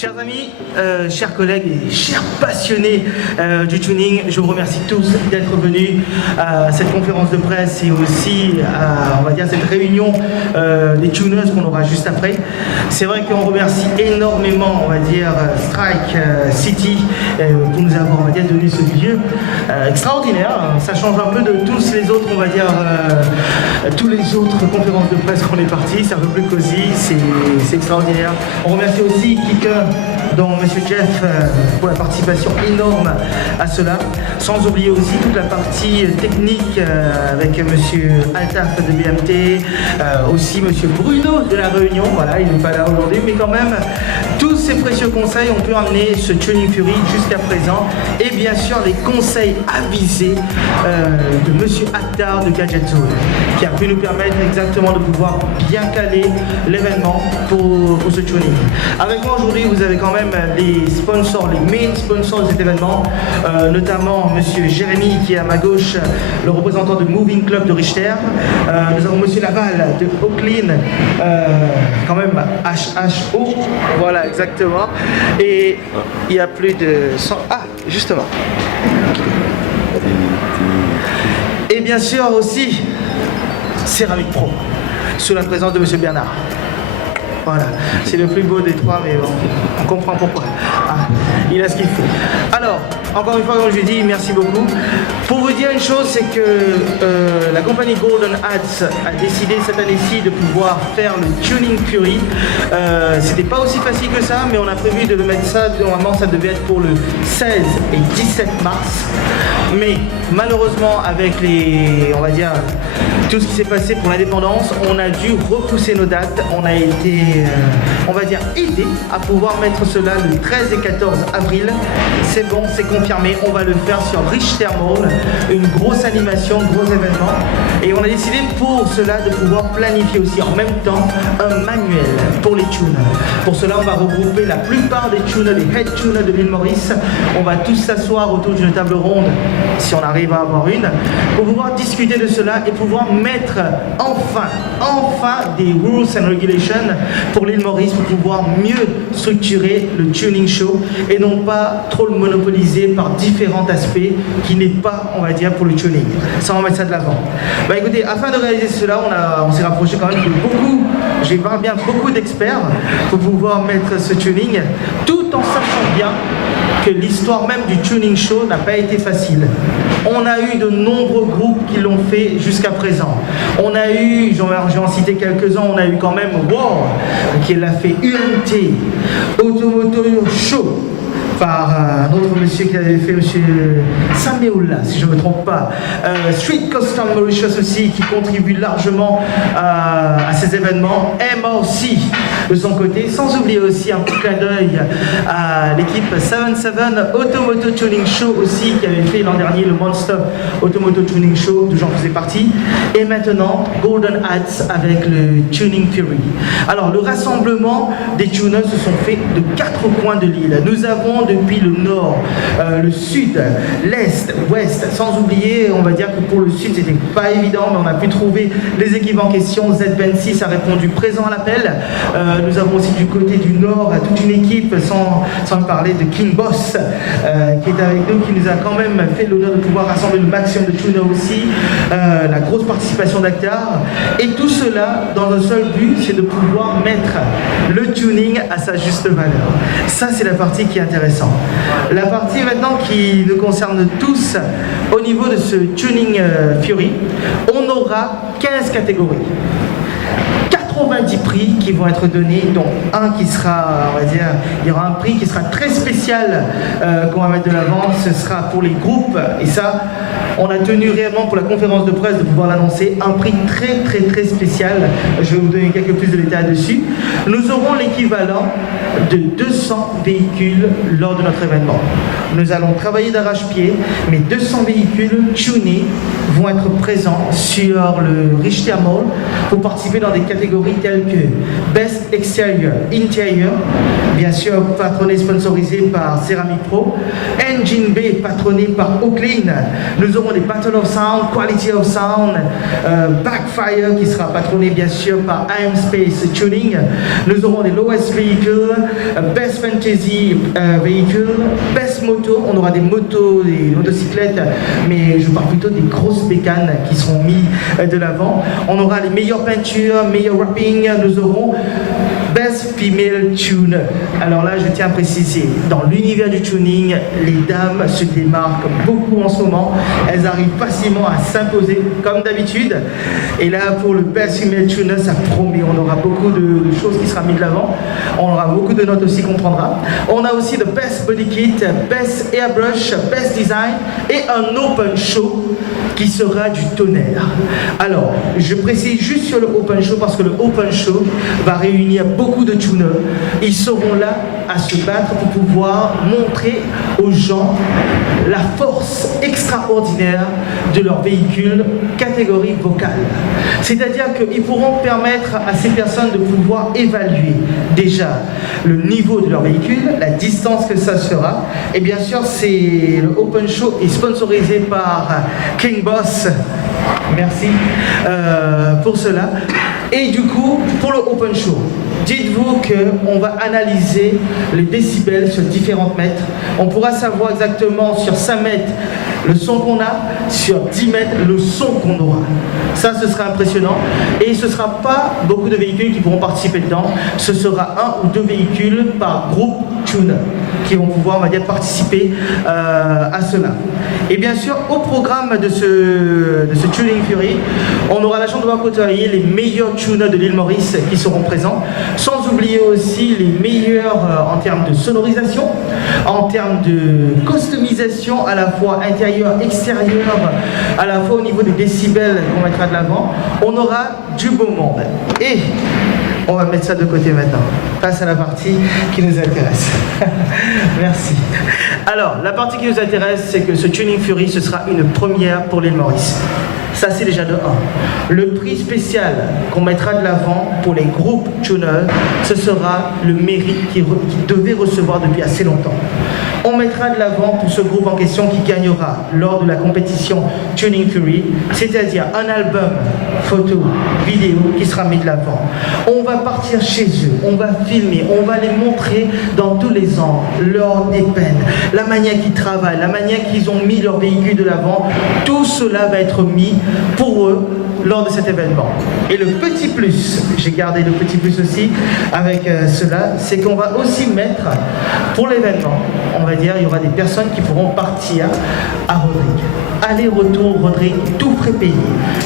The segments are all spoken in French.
Chers amis, chers collègues et chers passionnés du tuning, je vous remercie tous d'être venus à cette conférence de presse et aussi à, on va dire, cette réunion des tuners qu'on aura juste après. C'est vrai qu'on remercie énormément, on va dire, Strike City pour nous avoir, on va dire, donné ce lieu extraordinaire. Ça change un peu de tous les autres, on va dire, tous les autres conférences de presse qu'on est parti. C'est un peu plus cosy, c'est extraordinaire. On remercie aussi Kicker, dont M. Jeff pour la participation énorme à cela, sans oublier aussi toute la partie technique avec M. Altaf de BMT, aussi M. Bruno de la Réunion, voilà, il n'est pas là aujourd'hui, mais quand même, tous ces précieux conseils ont pu amener ce Tuning Fury jusqu'à présent, et bien sûr les conseils avisés de M. Akhtar de Gadget Zone, qui a pu nous permettre exactement de pouvoir bien caler l'événement pour ce tuning. Avec moi aujourd'hui, vous avez quand même les sponsors, les main sponsors de cet événement, notamment M. Jérémy qui est à ma gauche, le représentant de Moving Club de Richter. Nous avons M. Laval de Oakland, quand même HHO, voilà exactement. Et il y a plus de 100... Ah, justement. Et bien sûr aussi, Céramique Pro, sous la présence de M. Bernard. Voilà, c'est le plus beau des trois, mais bon, on comprend pourquoi. Ah, il a ce qu'il faut. Alors, encore une fois, comme je l'ai dit, merci beaucoup. Pour vous dire une chose, c'est que la compagnie Golden Ads a décidé cette année-ci de pouvoir faire le Tuning Fury. C'était pas aussi facile que ça, mais on a prévu de le mettre ça, normalement ça devait être pour le 16 et 17 mars. Mais malheureusement, avec les, on va dire, tout ce qui s'est passé pour l'indépendance, on a dû repousser nos dates. On a été, on va dire, aidé à pouvoir mettre cela le 13 et 14 avril. C'est bon, c'est confirmé. On va le faire sur Richter Mall, une grosse animation, gros événement. Et on a décidé pour cela de pouvoir planifier aussi en même temps un manuel pour les tuners. Pour cela, on va regrouper la plupart des tuners, les head tuners de l'île Maurice. On va tous s'asseoir autour d'une table ronde, si on arrive à avoir une, pour pouvoir discuter de cela et pouvoir mettre enfin des rules and regulations pour l'île Maurice pour pouvoir mieux structurer le tuning show et non pas trop le monopoliser par différents aspects qui n'est pas, on va dire, pour le tuning. Ça, on va mettre ça de l'avant. Bah écoutez, afin de réaliser cela, on s'est rapproché quand même de beaucoup d'experts pour pouvoir mettre ce tuning, tout en sachant bien que l'histoire même du tuning show n'a pas été facile. On a eu de nombreux groupes qui l'ont fait jusqu'à présent. On a eu, j'en vais en citer quelques-uns, on a eu quand même War, qui l'a fait UMT, Automoto Show, par un autre monsieur qui avait fait, monsieur Sameoula, si je ne me trompe pas. Street Custom Mauritius aussi, qui contribue largement à ces événements. MRC de son côté, sans oublier aussi un petit clin d'œil à l'équipe 77 Automoto Tuning Show aussi, qui avait fait l'an dernier le Monster Automoto Tuning Show, dont j'en faisais partie. Et maintenant, Golden Ads avec le Tuning Fury. Alors, le rassemblement des tuners se sont faits de 4 coins de l'île. Nous avons depuis le nord, le sud, l'est, l'ouest, sans oublier, on va dire que pour le sud c'était pas évident, mais on a pu trouver les équipes en question. Z26 a répondu présent à l'appel. Nous avons aussi du côté du nord toute une équipe, sans parler de King Boss, qui est avec nous, qui nous a quand même fait l'honneur de pouvoir rassembler le maximum de tuners aussi, la grosse participation d'Akhtar, et tout cela dans un seul but, c'est de pouvoir mettre le tuning à sa juste valeur. Ça, c'est la partie qui est intéressante. La partie maintenant qui nous concerne tous, au niveau de ce Tuning Fury, on aura 15 catégories. 90 prix qui vont être donnés, dont un qui sera, on va dire, il y aura un prix qui sera très spécial qu'on va mettre de l'avant, ce sera pour les groupes, et ça, on a tenu réellement pour la conférence de presse de pouvoir l'annoncer, un prix très spécial, je vais vous donner quelques plus de détails dessus. Nous aurons l'équivalent de 200 véhicules lors de notre événement. Nous allons travailler d'arrache-pied, mais 200 véhicules tunés vont être présents sur le Richter Mall pour participer dans des catégories telles que Best Exterior, Interior, bien sûr patronné, sponsorisé par Céramique Pro, Engine Bay patronné par Oakland. Nous aurons des Battle of Sound, Quality of Sound, Backfire qui sera patronné bien sûr par AM Space ce tuning. Nous aurons les lowest vehicles, best fantasy vehicle, best moto. On aura des motos, des motocyclettes, mais je parle plutôt des grosses bécanes qui seront mises de l'avant. On aura les meilleures peintures, meilleur wrapping. Nous aurons Best Female Tuner. Alors là, je tiens à préciser, dans l'univers du tuning, les dames se démarquent beaucoup en ce moment. Elles arrivent facilement à s'imposer, comme d'habitude. Et là, pour le Best Female Tuner, ça promet. On aura beaucoup de choses qui seront mises de l'avant. On aura beaucoup de notes aussi qu'on prendra. On a aussi le Best Body Kit, Best Airbrush, Best Design et un Open Show qui sera du tonnerre. Alors, je précise juste sur le Open Show parce que le Open Show va réunir beaucoup de tuners. Ils seront là à se battre pour pouvoir montrer aux gens la force extraordinaire de leur véhicule catégorie vocale. C'est-à-dire qu'ils pourront permettre à ces personnes de pouvoir évaluer déjà le niveau de leur véhicule, la distance que ça sera. Et bien sûr, le Open Show est sponsorisé par King Boss. Merci pour cela. Et du coup, pour le Open Show, dites-vous qu'on va analyser les décibels sur différents mètres. On pourra savoir exactement sur 5 mètres le son qu'on a, sur 10 mètres le son qu'on aura. Ça, ce sera impressionnant. Et ce ne sera pas beaucoup de véhicules qui pourront participer dedans. Ce sera 1 ou 2 véhicules par groupe tuner qui vont pouvoir, on va dire, participer à cela. Et bien sûr, au programme de ce Tuning Fury, on aura la chance de voir côtoyer les meilleurs tuners de l'île Maurice qui seront présents, sans oublier aussi les meilleurs en termes de sonorisation, en termes de customisation à la fois intérieur, extérieur, à la fois au niveau des décibels qu'on mettra de l'avant. On aura du beau monde. Et on va mettre ça de côté maintenant. Passe à la partie qui nous intéresse. Merci. Alors, la partie qui nous intéresse, c'est que ce Tuning Fury, ce sera une première pour l'île Maurice. Ça, c'est déjà de 1. Le prix spécial qu'on mettra de l'avant pour les groupes tuners, ce sera le mérite qu'ils devaient recevoir depuis assez longtemps. On mettra de l'avant pour ce groupe en question qui gagnera lors de la compétition Tuning Fury, c'est-à-dire un album, photo, vidéo qui sera mis de l'avant. On va partir chez eux, on va filmer, on va les montrer dans tous les angles, leur dépeine, la manière qu'ils travaillent, la manière qu'ils ont mis leur véhicule de l'avant. Tout cela va être mis pour eux lors de cet événement. Et le petit plus, j'ai gardé le petit plus aussi avec cela, c'est qu'on va aussi mettre pour l'événement, on va dire, il y aura des personnes qui pourront partir à Rodrigue. Aller-retour Rodrigue, tout frais payé.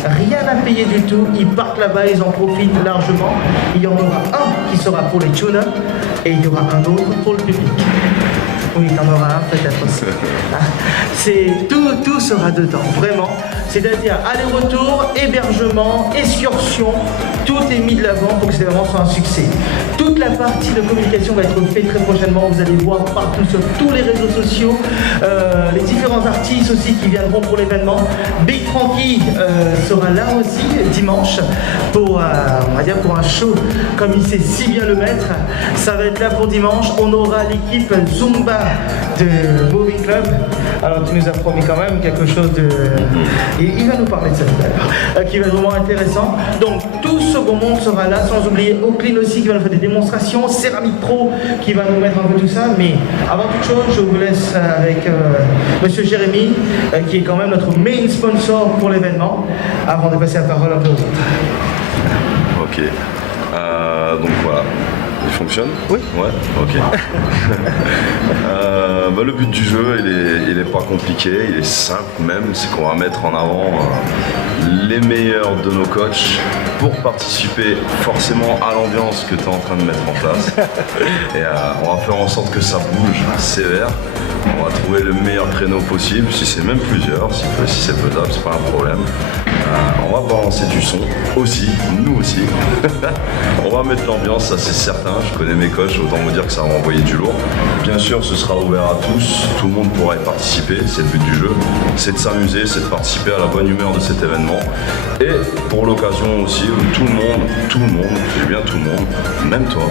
Rien à payer du tout, ils partent là-bas, ils en profitent largement. Il y en aura un qui sera pour les tuners et il y aura un autre pour le public. Oui, il y en aura un peut-être aussi. Tout sera dedans, vraiment. C'est-à-dire aller-retour, hébergement, excursion, tout est mis de l'avant pour que cet événement soit un succès. Toute la partie de communication va être faite très prochainement. Vous allez voir partout sur tous les réseaux sociaux, les différents artistes aussi qui viendront pour l'événement. Big Frankie sera là aussi dimanche pour, on va dire, pour un show comme il sait si bien le mettre. Ça va être là pour dimanche. On aura l'équipe Zumba de Moving Club. Alors tu nous as promis quand même quelque chose de... Il va nous parler de ça tout à l'heure, qui va être vraiment intéressant. Donc tout ce beau monde sera là, sans oublier Oaklin aussi qui va nous faire des démonstrations, Céramique Pro qui va nous mettre un peu tout ça. Mais avant toute chose, je vous laisse avec Monsieur Jérémy, qui est quand même notre main sponsor pour l'événement, avant de passer la parole un peu aux autres. Ok. Donc voilà. Il fonctionne? Oui. Ouais, ok. Le but du jeu, il est pas compliqué, il est simple même, c'est qu'on va mettre en avant les meilleurs de nos coachs pour participer forcément à l'ambiance que tu es en train de mettre en place. Et on va faire en sorte que ça bouge sévère. On va trouver le meilleur créneau possible, si c'est même plusieurs, si c'est faisable, c'est pas un problème. On va balancer du son aussi, nous aussi. On va mettre l'ambiance, ça c'est certain. Je connais mes coachs, autant vous dire que ça va envoyer du lourd. Bien sûr, ce sera ouvert à tous, tout le monde pourra y participer, c'est le but du jeu. C'est de s'amuser, c'est de participer à la bonne humeur de cet événement. également. Et pour l'occasion aussi, où tout le monde, j'ai bien tout le monde, même toi,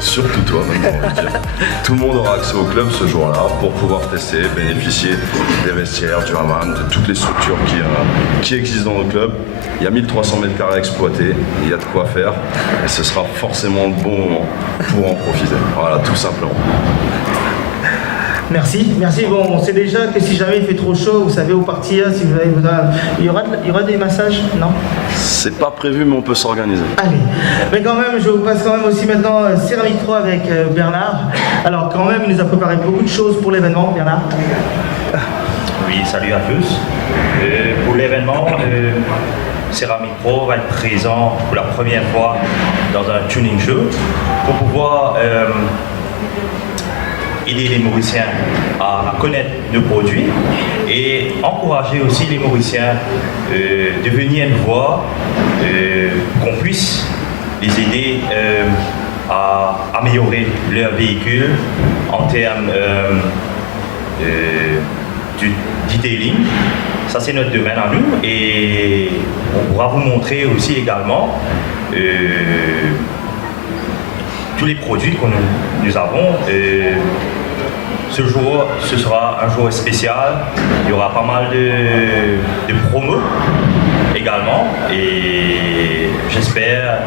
surtout toi, même j'ai envie de dire, tout le monde aura accès au club ce jour-là pour pouvoir tester, bénéficier des vestiaires, du hammam, de toutes les structures qui existent dans le club. Il y a 1300 mètres carrés à exploiter, il y a de quoi faire et ce sera forcément le bon moment pour en profiter. Voilà, tout simplement. Merci, merci. Bon, on sait déjà que si jamais il fait trop chaud, vous savez où partir. Si vous avez, il y aura des massages, non? C'est pas prévu, mais on peut s'organiser. Allez, mais quand même, je vous passe quand même aussi maintenant Céramique Pro avec Bernard. Alors quand même, il nous a préparé beaucoup de choses pour l'événement, Bernard. Oui, salut à tous. Pour l'événement, Céramique Pro va être présent pour la première fois dans un tuning show pour pouvoir aider les Mauriciens à connaître nos produits et encourager aussi les Mauriciens de venir nous voir, qu'on puisse les aider à améliorer leur véhicule en termes du detailing. Ça, c'est notre domaine à nous et on pourra vous montrer aussi également tous les produits que nous avons. Ce jour, ce sera un jour spécial. Il y aura pas mal de promos également et j'espère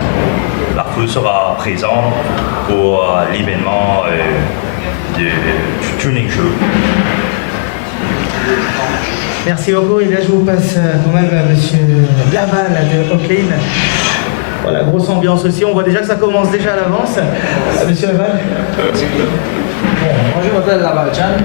la foule sera présente pour l'événement du tuning show. Merci beaucoup. Et là, je vous passe quand même à Monsieur Laval de Oaklane. Voilà, grosse ambiance aussi. On voit déjà que ça commence déjà à l'avance. Monsieur Laval. Bon, moi je m'appelle Laval Chan.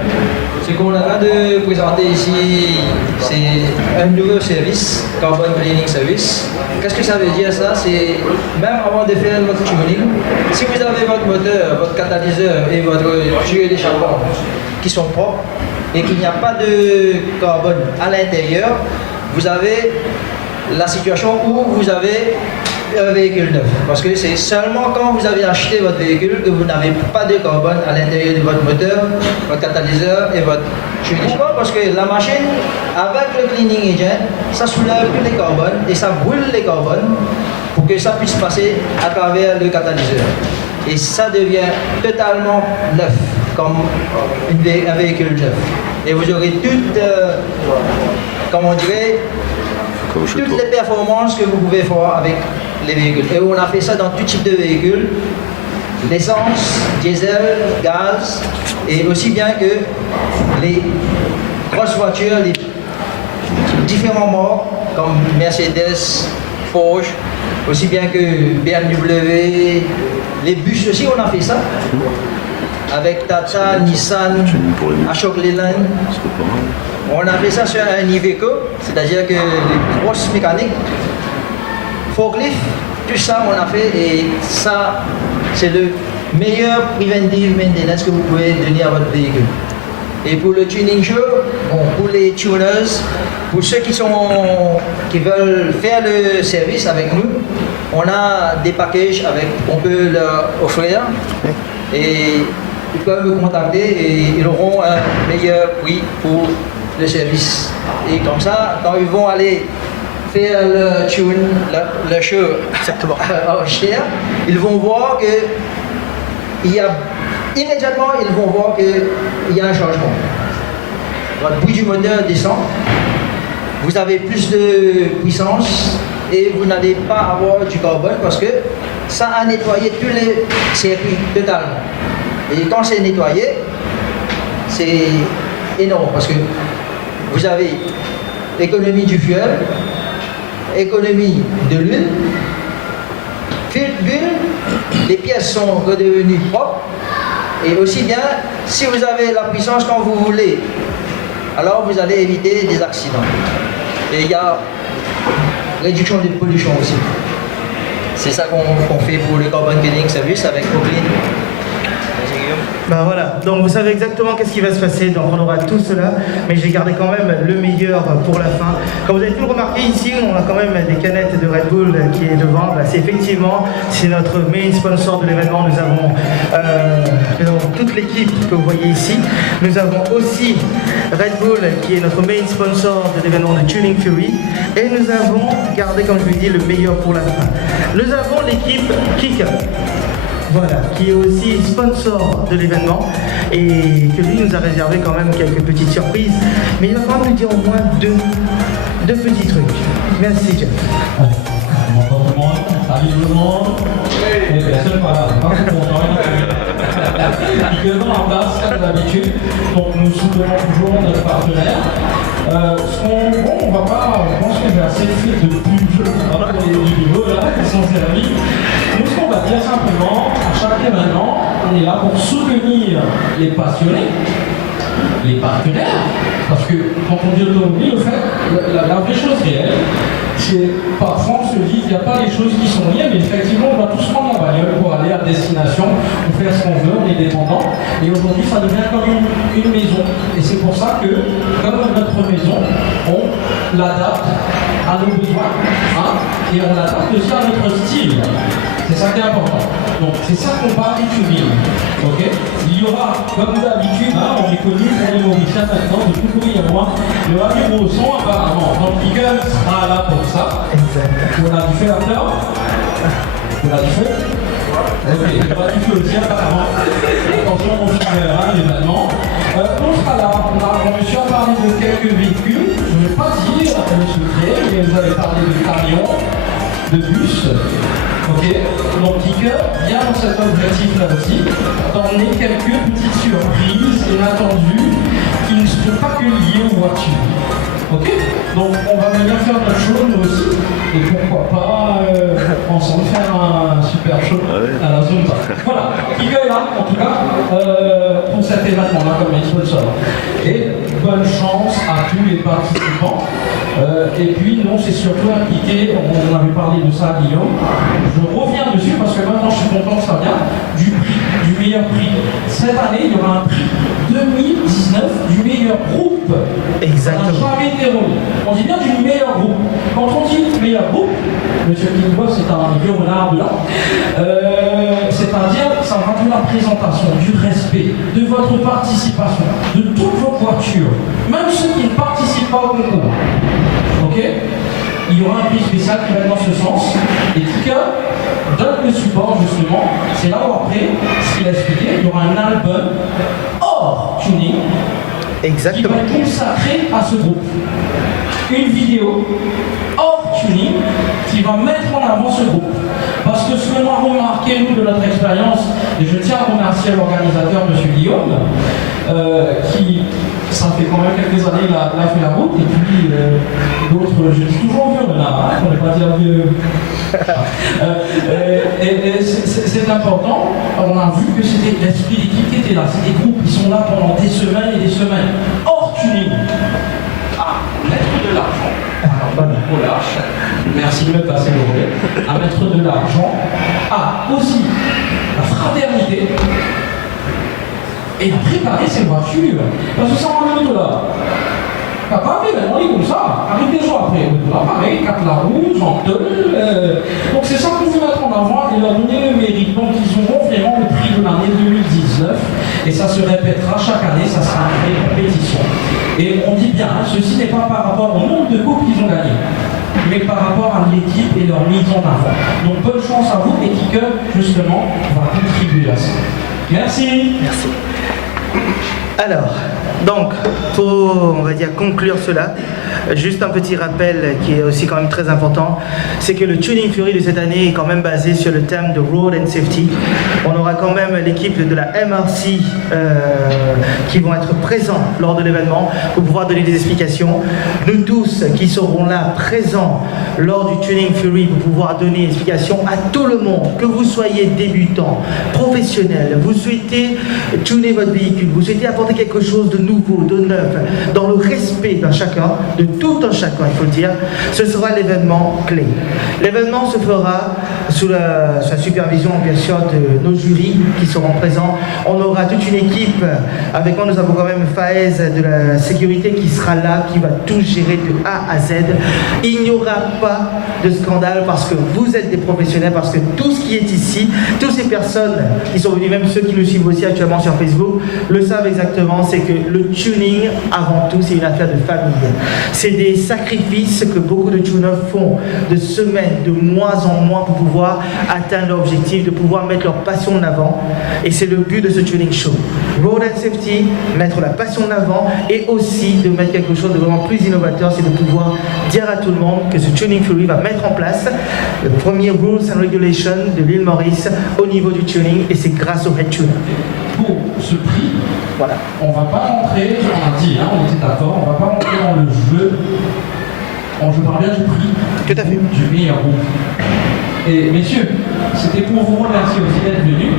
Ce qu'on est en train de présenter ici, c'est un nouveau service, Carbon Cleaning Service. Qu'est-ce que ça veut dire ça? C'est même avant de faire votre tuning, si vous avez votre moteur, votre catalyseur et votre tuyau d'échappement qui sont propres et qu'il n'y a pas de carbone à l'intérieur, vous avez la situation où vous avez un véhicule neuf. Parce que c'est seulement quand vous avez acheté votre véhicule que vous n'avez pas de carbone à l'intérieur de votre moteur, votre catalyseur et votre tuyau. Pourquoi? Parce que la machine, avec le cleaning agent, ça soulève tous les carbones et ça brûle les carbones pour que ça puisse passer à travers le catalyseur. Et ça devient totalement neuf, comme un véhicule neuf. Et vous aurez toutes, comment on dirait, toutes les performances que vous pouvez faire avec les véhicules. Et on a fait ça dans tout type de véhicules, l'essence, diesel, gaz, et aussi bien que les grosses voitures, les différents marques comme Mercedes, Porsche, aussi bien que BMW, les bus aussi, on a fait ça. Avec Tata, Nissan, Ashok Leyland. On a fait ça sur un Iveco, c'est-à-dire que les grosses mécaniques, forklift, tout ça on a fait et ça c'est le meilleur preventive maintenance que vous pouvez donner à votre véhicule. Et pour le tuning show, bon, pour les tuners, pour ceux qui veulent faire le service avec nous, on a des packages on peut leur offrir et ils peuvent me contacter et ils auront un meilleur prix pour le service. Et comme ça, quand ils vont aller faire le tune, le show cher, ils vont voir que immédiatement ils vont voir qu'il y a un changement. Votre bruit du moteur descend, vous avez plus de puissance et vous n'allez pas avoir du carbone parce que ça a nettoyé tous les circuits totalement. Et quand c'est nettoyé, c'est énorme parce que vous avez économie du fuel, économie de l'huile, filtre d'huile, les pièces sont redevenues propres et aussi bien si vous avez la puissance quand vous voulez, alors vous allez éviter des accidents. Et il y a réduction des pollutions aussi. C'est ça qu'on fait pour le Carbon Cleaning Service avec Oaklane. Merci Guillaume. Ben voilà, donc vous savez exactement qu'est-ce qui va se passer, donc on aura tout cela, mais j'ai gardé quand même le meilleur pour la fin. Comme vous avez pu le remarquer ici, on a quand même des canettes de Red Bull qui est devant, c'est effectivement, c'est notre main sponsor de l'événement, nous avons toute l'équipe que vous voyez ici, nous avons aussi Red Bull qui est notre main sponsor de l'événement de Tuning Fury, et nous avons gardé, comme je vous l'ai dit, le meilleur pour la fin. Nous avons l'équipe Kicker. Voilà, qui est aussi sponsor de l'événement et que lui nous a réservé quand même quelques petites surprises. Mais il va falloir nous dire au moins deux petits trucs. Merci Jeff. Bonjour tout le monde, salut tout le monde. Et personne pas là, pas tout le monde. Il est dans la place, comme d'habitude. Donc nous soutenons toujours notre partenaire. On va pas, je pense que j'ai assez fait de pub pour les vidéos là qui sont servis. Nous, ce qu'on va dire simplement, à chaque événement, on est là pour soutenir les passionnés, les partenaires, parce que quand on dit automobile, au fait, la vraie chose réelle, c'est parfois on se dit qu'il n'y a pas les choses qui sont liées, mais effectivement on va tous prendre la bagnole pour aller à destination, pour faire ce qu'on veut, on est dépendant, et aujourd'hui ça devient comme une maison. Et c'est pour ça que, comme notre maison, on l'adapte à nos besoins, hein, et on l'adapte aussi à notre style. C'est ça qui est important. Donc c'est ça qu'on parle du tuning. Okay, il y aura, comme d'habitude, hein, on est connu pour les Mauriciens maintenant, de tout bruit à moi, il y aura du gros son apparemment. Donc Eagle sera là pour ça. On a du feu à fleur. On a du feu. Ok, il y aura du feu aussi apparemment. Attention mon frère, hein, l'événement. On sera là, on me suis parlé de quelques véhicules. Je ne vais pas dire le secret, mais vous avez parlé de camions, de bus. Ok, donc Kicker vient dans cet objectif-là aussi, d'emmener quelques petites surprises inattendues qui ne sont pas que liées aux voitures. Ok, donc on va venir faire notre show nous aussi, et pourquoi pas ensemble faire un super show à la Zumba. Voilà, Kicker est là en tout cas pour cet événement-là comme sponsor. Et bonne chance à tous les participants. Et puis non, c'est surtout impliqué, on avait parlé de ça à Guillaume, je reviens dessus parce que maintenant je suis content que ça vient, du prix, du meilleur prix. Cette année, il y aura un prix 2019 du meilleur groupe. Exactement. Ça n'a jamais été remis. On dit bien du meilleur groupe. Quand on dit meilleur groupe, Monsieur Kingo, c'est un vieux renard blanc, c'est-à-dire ça va de la présentation, du respect, de votre participation, de toutes vos voitures, même ceux qui ne participent pas au concours. Ok, il y aura un prix spécial qui va dans ce sens. Et Kicker donne le support justement. C'est là où après, ce qu'il a expliqué, il y aura un album hors tuning qui va être consacré à ce groupe. Une vidéo hors tuning qui va mettre en avant ce groupe. Parce que ce que l'on a remarqué, nous, de notre expérience, et je tiens à remercier l'organisateur, M. Guillaume, qui, ça fait quand même quelques années, il a fait la route, et puis d'autres, je dis toujours vieux renard, hein, on n'est pas dire vieux. Et c'est important, on a vu que c'était l'esprit d'équipe qui était là, c'est des groupes qui sont là pendant des semaines et des semaines, hors tuning, à mettre de l'argent. Au lâche. Merci de me passer le relais. À mettre de l'argent, à aussi la fraternité et à préparer ses voitures. Parce que ça va $1 là. Papa, on est comme ça. Arrive des jours après. Là, pareil, 4 la rouge, en donc c'est ça qu'on veut mettre en avant et leur donner le mérite. Donc ils auront vraiment le prix de l'année 2019. Et ça se répétera chaque année, ça sera une vraie compétition. Et on dit bien, ceci n'est pas par rapport au nombre de coupes qu'ils ont gagné, mais par rapport à l'équipe et leur mise en avant. Donc bonne chance à vous et Kicker, justement, va contribuer à ça. Merci. Merci. Alors, donc, pour, on va dire, conclure cela, juste un petit rappel qui est aussi quand même très important, c'est que le Tuning Fury de cette année est quand même basé sur le thème de Road and Safety. On aura quand même l'équipe de la MRC qui vont être présents lors de l'événement pour pouvoir donner des explications. Nous tous qui serons là présents lors du Tuning Fury pour pouvoir donner des explications à tout le monde, que vous soyez débutant, professionnel, vous souhaitez tuner votre véhicule, vous souhaitez apporter quelque chose de nouveau, de neuf, dans le respect d'un chacun, de tout un chacun, il faut le dire, ce sera l'événement clé. L'événement se sous la supervision bien sûr de nos jurys qui seront présents. On aura toute une équipe, avec moi nous avons quand même Faez de la sécurité qui sera là, qui va tout gérer de A à Z. Il n'y aura pas de scandale parce que vous êtes des professionnels, parce que tout ce qui est ici, toutes ces personnes qui sont venues, même ceux qui nous suivent aussi actuellement sur Facebook, le savent exactement, c'est que le tuning, avant tout, c'est une affaire de famille. C'est des sacrifices que beaucoup de tuners font de semaine, de mois en mois pour pouvoir atteindre leur objectif, de pouvoir mettre leur passion en avant. Et c'est le but de ce tuning show. Road and Safety, mettre la passion en avant et aussi de mettre quelque chose de vraiment plus innovateur, c'est de pouvoir dire à tout le monde que ce Tuning Fury va mettre en place le premier Rules and Regulations de l'île Maurice au niveau du tuning, et c'est grâce au Head Tuner. Pour ce prix, Voilà. on ne va pas rentrer, on a dit, hein, on était d'accord, on ne va pas rentrer dans le jeu. Je parle bien du prix. Tout à fait. Du meilleur groupe. Et messieurs, c'était pour vous remercier aussi d'être venus.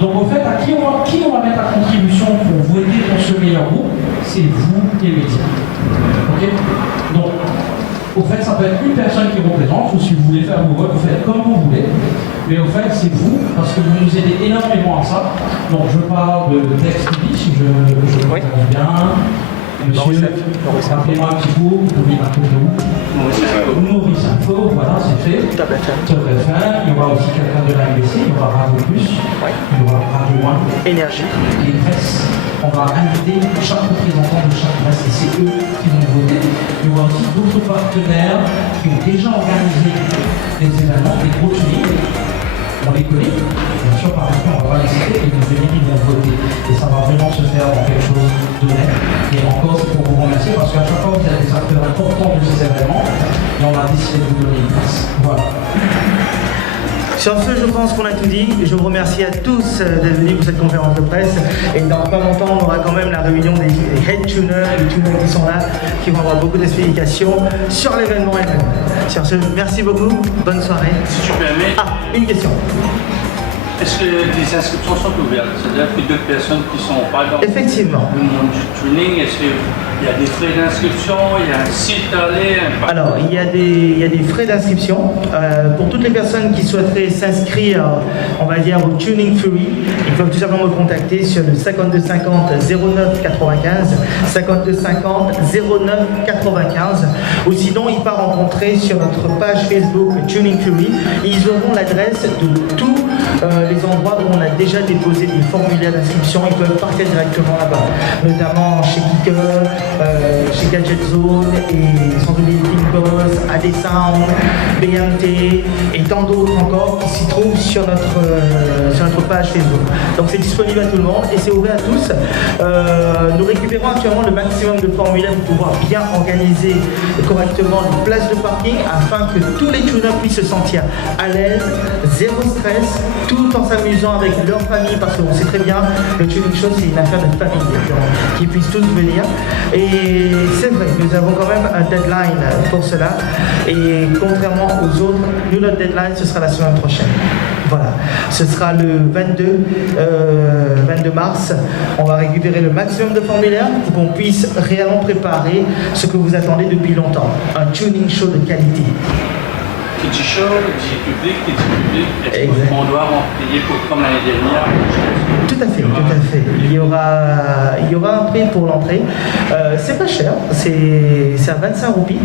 Donc au fait, qui on va mettre à contribution pour voter pour ce meilleur groupe? C'est vous, les médias. Ok? Donc, au fait, ça peut être une personne qui représente, ou si vous voulez faire vos votes, vous faites comme vous voulez. Mais au fait, c'est vous, parce que vous nous aidez énormément à ça. Donc je parle de Tex TV, si je Oui. comprends bien. Monsieur, rappelez-moi un petit coup, vous pouvez marquer de vous. Maurice Info, voilà, c'est fait. Top FM. Top FM. Il y aura aussi quelqu'un de la MBC, il y aura Radio Plus, Oui. il y aura Radio One, Énergie. les presses. On va inviter chaque représentant de chaque presse et c'est eux qui vont voter. Il y aura aussi d'autres partenaires qui ont déjà organisé des événements, des gros tunings. On les connaît, bien sûr, par exemple, on va pas les citer et nous venir, ils vont voter. Et ça va vraiment se faire dans quelque chose d'honnête. Et encore, c'est pour vous remercier parce qu'à chaque fois, vous êtes des acteurs importants de ces événements et on a décidé de vous donner une place. Voilà. Sur ce, je pense qu'on a tout dit. Je vous remercie à tous d'être venus pour cette conférence de presse. Et dans pas longtemps, on aura quand même la réunion des head tuners, les tuners qui sont là, qui vont avoir beaucoup d'explications sur l'événement elle-même. Sur ce, merci beaucoup. Bonne soirée. Si tu permets, Ah, une question. est-ce que les inscriptions sont ouvertes? C'est-à-dire que d'autres personnes qui ne sont pas dans Effectivement. le monde du tuning, est-ce qu'il y a des frais d'inscription? Il y a un site à aller? Alors, il y a des frais d'inscription. Pour toutes les personnes qui souhaiteraient s'inscrire, on va dire, au Tuning Fury, ils peuvent tout simplement me contacter sur le 5250 09 95, 5250 09 95, ou sinon, ils peuvent rencontrer sur notre page Facebook Tuning Fury. Ils auront l'adresse de tous les endroits où on a déjà déposé des formulaires d'inscription. Ils peuvent partir directement là-bas, notamment chez Kicker, chez Gadget Zone et sans oublier Big Boss, AD Sound, BMT et tant d'autres encore qui s'y trouvent sur notre page Facebook. Donc c'est disponible à tout le monde et c'est ouvert à tous. Nous récupérons actuellement le maximum de formulaires pour pouvoir bien organiser correctement les places de parking afin que tous les tuners puissent se sentir à l'aise, zéro stress, tout en s'amusant avec leur famille parce qu'on sait très bien le tuning show c'est une affaire de famille, donc qu'ils puissent tous venir. Et c'est vrai, nous avons quand même un deadline pour cela. Et contrairement aux autres, nous, notre deadline, ce sera la semaine prochaine. Voilà, ce sera le 22 mars. On va récupérer le maximum de formulaires pour qu'on puisse réellement préparer ce que vous attendez depuis longtemps. Un tuning show de qualité. Qui dit show, dit public, est-ce qu'on doit en payer pour comme l'année dernière? Tout à fait, tout à fait. Il y aura un prix pour l'entrée. C'est pas cher, c'est à 25 roupies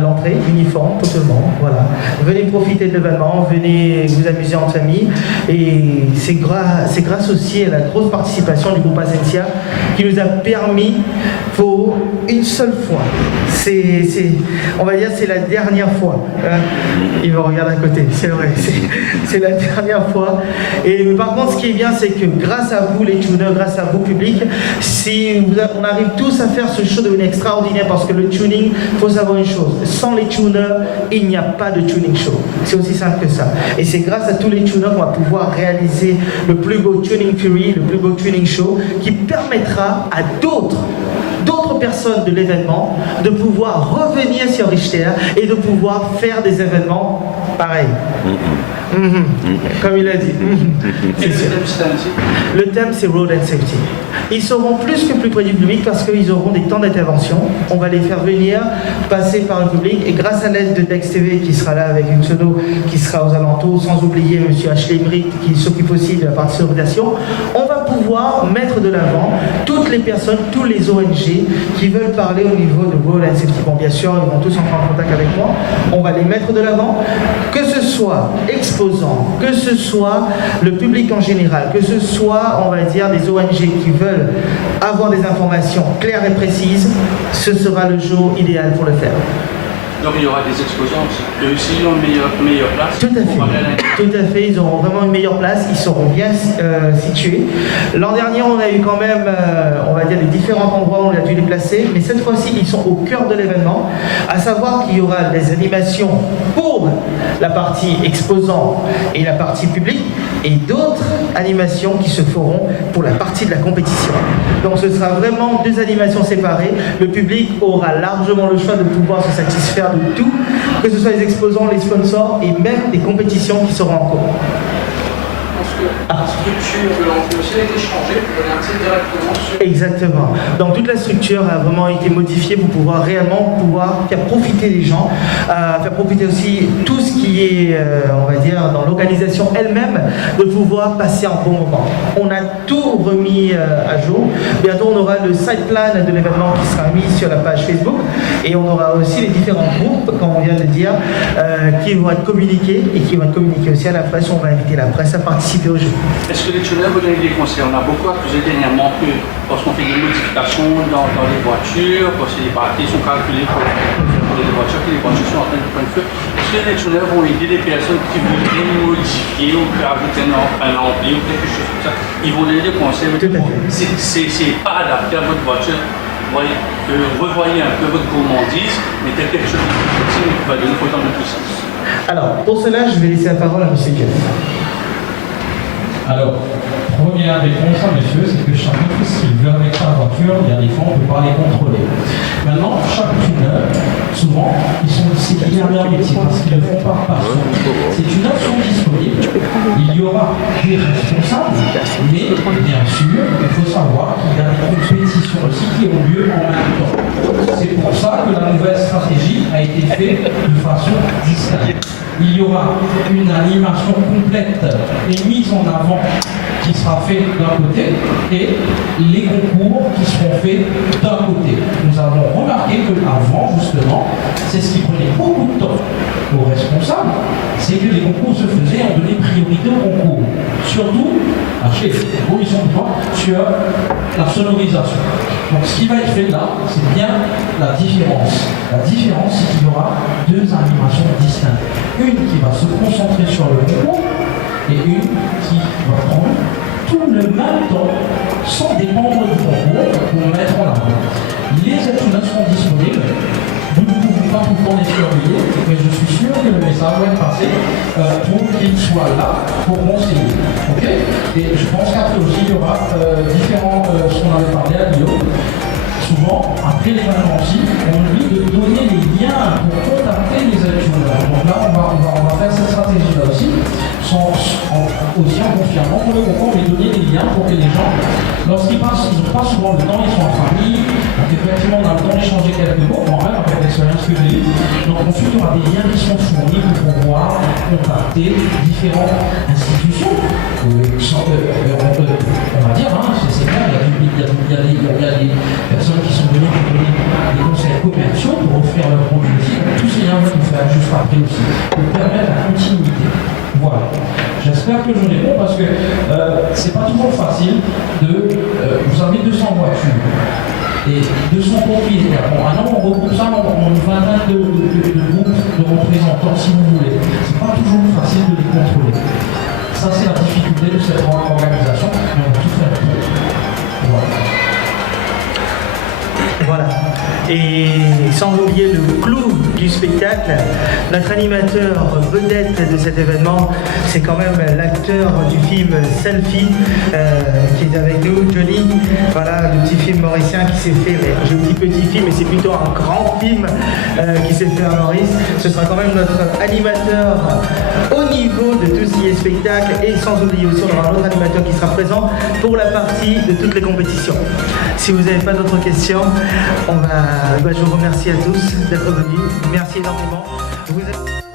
l'entrée, uniforme pour tout le monde. Voilà. Venez profiter de l'événement, venez vous amuser en famille. Et c'est grâce aussi à la grosse participation du groupe Asentia qui nous a permis pour une seule fois. On va dire c'est la dernière fois. Hein. Il me regarde à côté, c'est vrai, c'est la dernière fois. Et par contre, ce qui est bien, c'est que grâce à vous, les tuners, grâce à vous, public, on arrive tous à faire ce show devenu extraordinaire parce que le tuning, il faut savoir une chose, sans les tuners, il n'y a pas de tuning show. C'est aussi simple que ça. Et c'est grâce à tous les tuners qu'on va pouvoir réaliser le plus beau Tuning Fury, le plus beau tuning show, qui permettra à d'autres personnes de l'événement de pouvoir revenir sur Richter et de pouvoir faire des événements pareil. Mhm. Comme il a dit. Et le thème, c'est ainsi. Le thème, c'est Road and Safety. Ils seront plus que plus près du public parce qu'ils auront des temps d'intervention. On va les faire venir, passer par le public, et grâce à l'aide de Dex TV qui sera là avec une sono qui sera aux alentours, sans oublier M. Ashley Emmerich qui s'occupe aussi de la partie sonorisation, on va pouvoir mettre de l'avant toutes les personnes, tous les ONG qui veulent parler au niveau de Road and Safety. Bon, bien sûr, ils vont tous entrer en contact avec moi. On va les mettre de l'avant, que ce soit exposants, que ce soit le public en général, que ce soit, on va dire, des ONG qui veulent avoir des informations claires et précises, ce sera le jour idéal pour le faire. Donc il y aura des exposants aussi. Eux aussi ont une meilleure place. Tout à fait. Tout à fait. Ils auront vraiment une meilleure place. Ils seront bien situés. L'an dernier, on a eu quand même, on va dire, les différents endroits où on a dû les placer. Mais cette fois-ci, ils sont au cœur de l'événement. À savoir qu'il y aura des animations pour la partie exposant et la partie publique, et d'autres animations qui se feront pour la partie de la compétition. Donc ce sera vraiment deux animations séparées. Le public aura largement le choix de pouvoir se satisfaire de tout, que ce soit les exposants, les sponsors et même des compétitions qui seront en cours. Parce que la structure de l'entreprise a été changée pour aller directement sur... Exactement. Donc toute la structure a vraiment été modifiée pour pouvoir réellement faire profiter les gens, faire profiter aussi tout ce qui est, on va dire, dans l'organisation elle-même, de pouvoir passer un bon moment. On a tout remis à jour. Bientôt on aura le site plan de l'événement qui sera mis sur la page Facebook, et on aura aussi les différents groupes, comme on vient de dire, qui vont être communiqués et qui vont être communiqués aussi à la presse. On va inviter la presse à participer au jeu. Est-ce que les tunnels vous donnez des conseils? On a beaucoup accusé dernièrement que lorsqu'on fait des modifications dans les voitures, parce que les parties sont calculées pour les voitures, que les voitures sont en train de prendre feu, est-ce que les tunnels vont aider les personnes qui voudraient modifier ou rajouter un ampli ou quelque chose comme ça? Ils vont donner des conseils. C'est pas adapté à votre voiture. Revoyez un peu votre gourmandise, mettez quelque chose de plus petit, mais qui va donner autant de puissance. Alors, pour cela, je vais laisser la parole à M. Jeff. Alors, première réponse, monsieur, c'est que chacun fait ce qu'il veut avec sa voiture. Il y a des fois, on ne peut pas les contrôler. Maintenant, chaque tunnel, souvent, c'est bien leur métier parce qu'ils ne le font pas par passion. Ces tunnels sont disponibles. Il y aura des responsables, mais bien sûr, il faut savoir qu'il y a des compétitions aussi qui ont lieu en même temps. C'est pour ça que la nouvelle stratégie a été faite de façon distincte. Il y aura une animation complète et mise en avant qui sera faite d'un côté et les concours qui seront faits d'un côté. Nous avons remarqué que avant, justement, c'est ce qui prenait beaucoup de temps aux responsables, c'est que les concours se faisaient en donnant priorité aux concours. Surtout, sur la sonorisation. Donc ce qui va être fait là, c'est bien la différence. La différence, c'est qu'il y aura deux animations distinctes. Une qui va se concentrer sur le concours et une qui va prendre tout le même temps sans dépendre du concours pour mettre en avant. Les étudiants seront disponibles. Nous ne pouvons pas tout le temps les surveiller, mais je suis sûr que le message va être passé pour qu'ils soient là pour conseiller. Okay, et je pense qu'après aussi, il y aura différents, ce qu'on avait parlé à Lyon. Souvent, après l'événement aussi, on oublie de donner les liens pour contacter les étudiants. Donc là, on va faire cette stratégie-là aussi, aussi en confirmant pour le concours, mais donner les liens pour que les gens, lorsqu'ils passent, ils n'ont pas souvent le temps, ils sont en famille, donc effectivement, on a le temps d'échanger quelques mots, moi-même, avec l'expérience que j'ai eue. Donc ensuite, il y aura des liens qui seront fournis pour pouvoir contacter différentes institutions. On va dire, c'est clair, il y a des personnes qui sont venues pour donner des conseils commerciaux pour offrir leurs produits aussi. Tous ces liens vont nous faire juste après aussi, pour permettre la continuité. Voilà. J'espère que je réponds parce que c'est pas toujours facile de. Vous avez 200 voitures et 200 propriétaires. Bon, maintenant on regroupe ça en une vingtaine de groupes de représentants si vous voulez. C'est pas toujours facile de les contrôler. Ça, c'est la difficulté de cette organisation, mais on va tout faire pour. Voilà. Voilà. Et sans oublier le clou du spectacle, notre animateur vedette de cet événement, c'est quand même l'acteur du film Selfie qui est avec nous, Johnny. Voilà, le petit film mauricien qui s'est fait, mais je dis petit film, mais c'est plutôt un grand film qui s'est fait à Maurice. Ce sera quand même notre animateur au niveau de tout ce qui est spectacle, et sans oublier aussi, on aura un autre animateur qui sera présent pour la partie de toutes les compétitions. Si vous n'avez pas d'autres questions, je vous remercie à tous d'être venus. Merci énormément. Vous êtes...